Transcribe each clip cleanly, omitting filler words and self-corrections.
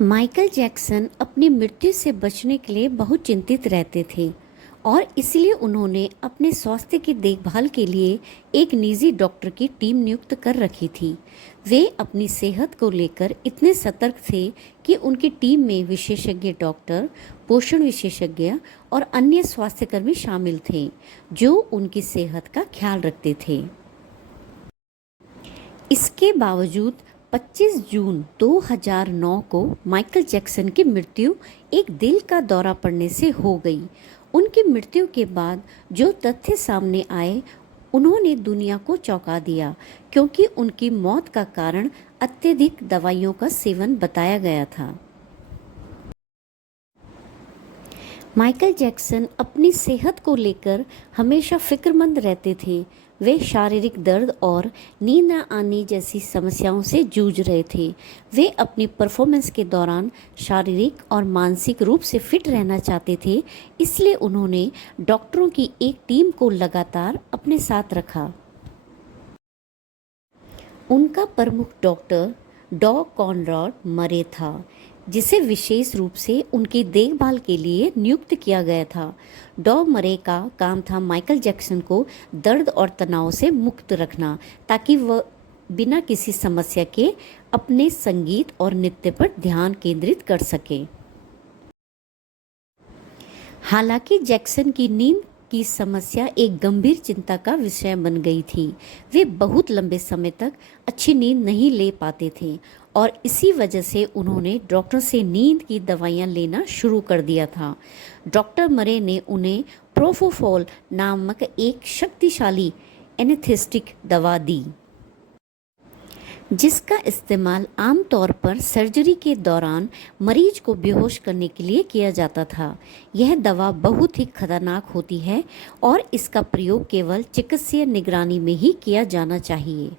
Michael Jackson अपनी मृत्यु से बचने के लिए बहुत चिंतित रहते थे और इसलिए उन्होंने अपने स्वास्थ्य की देखभाल के लिए एक निजी डॉक्टर की टीम नियुक्त कर रखी थी। वे अपनी सेहत को लेकर इतने सतर्क थे कि उनकी टीम में विशेषज्ञ डॉक्टर, पोषण विशेषज्ञ और अन्य स्वास्थ्यकर्मी शामिल थे, जो उनकी सेहत का ख्याल रखते थे। इसके बावजूद 25 जून 2009 को माइकल जैक्सन की मृत्यु एक दिल का दौरा पड़ने से हो गई। उनकी मृत्यु के बाद जो तथ्य सामने आए उन्होंने दुनिया को चौंका दिया, क्योंकि उनकी मौत का कारण अत्यधिक दवाइयों का सेवन बताया गया था। माइकल जैक्सन अपनी सेहत को लेकर हमेशा फिक्रमंद रहते थे। वे शारीरिक दर्द और नींद न आने जैसी समस्याओं से जूझ रहे थे। वे अपनी परफॉर्मेंस के दौरान शारीरिक और मानसिक रूप से फिट रहना चाहते थे, इसलिए उन्होंने डॉक्टरों की एक टीम को लगातार अपने साथ रखा। उनका प्रमुख डॉक्टर डॉ कॉनराड मरे था, जिसे विशेष रूप से उनकी देखभाल के लिए नियुक्त किया गया था। डॉ मरे का काम था माइकल जैक्सन को दर्द और तनाव से मुक्त रखना, ताकि वह बिना किसी समस्या के अपने संगीत और नृत्य पर ध्यान केंद्रित कर सके। हालांकि जैक्सन की नींद की समस्या एक गंभीर चिंता का विषय बन गई थी। वे बहुत लंबे समय तक अच्छी नींद नहीं ले पाते थे और इसी वजह से उन्होंने डॉक्टर से नींद की दवाइयां लेना शुरू कर दिया था। डॉक्टर मरे ने उन्हें प्रोपोफॉल नामक एक शक्तिशाली एनेस्थेटिक दवा दी, जिसका इस्तेमाल आमतौर पर सर्जरी के दौरान मरीज को बेहोश करने के लिए किया जाता था। यह दवा बहुत ही खतरनाक होती है और इसका प्रयोग केवल चिकित्सीय निगरानी में ही किया जाना चाहिए।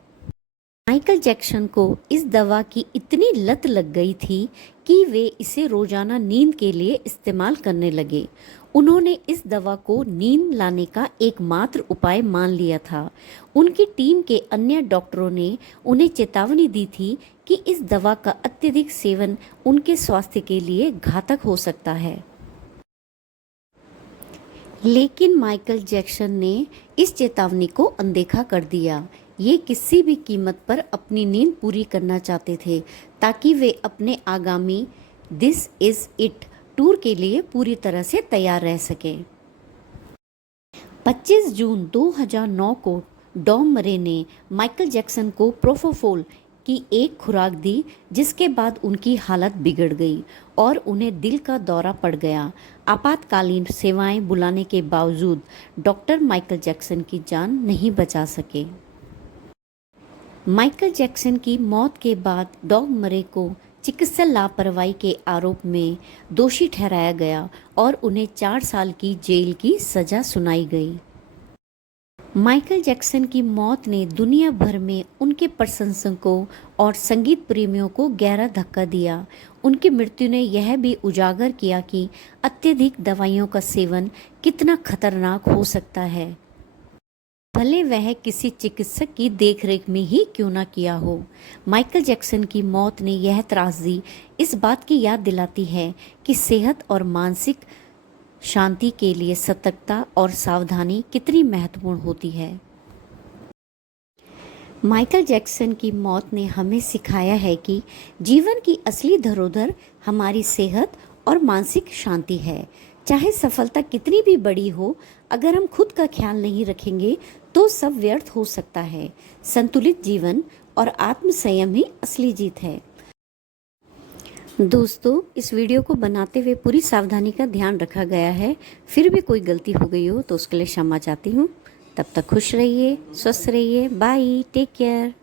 माइकल जैक्सन को इस दवा की इतनी लत लग गई थी कि वे इसे रोजाना नींद के लिए इस्तेमाल करने लगे। उन्होंने इस दवा को नींद लाने का एकमात्र उपाय मान लिया था। उनकी टीम के अन्य डॉक्टरों ने उन्हें चेतावनी दी थी कि इस दवा का अत्यधिक सेवन उनके स्वास्थ्य के लिए घातक हो सकता है। लेकिन माइकल जैक्सन ने इस चेतावनी को अनदेखा कर दिया। ये किसी भी कीमत पर अपनी नींद पूरी करना चाहते थे, ताकि वे अपने आगामी दिस इज इट टूर के लिए पूरी तरह से तैयार रह सकें। 25 जून 2009 को डॉ मरे ने माइकल जैक्सन को प्रोपोफॉल की एक खुराक दी, जिसके बाद उनकी हालत बिगड़ गई और उन्हें दिल का दौरा पड़ गया। आपातकालीन सेवाएं बुलाने के बावजूद डॉक्टर माइकल जैक्सन की जान नहीं बचा सके। माइकल जैक्सन की मौत के बाद डॉ मरे को चिकित्सा लापरवाही के आरोप में दोषी ठहराया गया और उन्हें 4 साल की जेल की सजा सुनाई गई। माइकल जैक्सन की मौत ने दुनिया भर में उनके प्रशंसकों और संगीत प्रेमियों को गहरा धक्का दिया। उनकी मृत्यु ने यह भी उजागर किया कि अत्यधिक दवाइयों का सेवन कितना खतरनाक हो सकता है, भले वह किसी चिकित्सक की देखरेख में ही क्यों ना किया हो। माइकल जैक्सन की मौत ने यह त्रासदी इस बात की याद दिलाती है कि सेहत और मानसिक शांति के लिए सतर्कता और सावधानी कितनी महत्वपूर्ण होती है। माइकल जैक्सन की मौत ने हमें सिखाया है कि जीवन की असली धरोहर हमारी सेहत और मानसिक शांति है। चाहे सफलता कितनी भी बड़ी हो, अगर हम खुद का ख्याल नहीं रखेंगे तो सब व्यर्थ हो सकता है। संतुलित जीवन और आत्म संयम ही असली जीत है। दोस्तों, इस वीडियो को बनाते हुए पूरी सावधानी का ध्यान रखा गया है। फिर भी कोई गलती हो गई हो तो उसके लिए क्षमा चाहती हूँ। तब तक खुश रहिए, स्वस्थ रहिए। Bye, take care.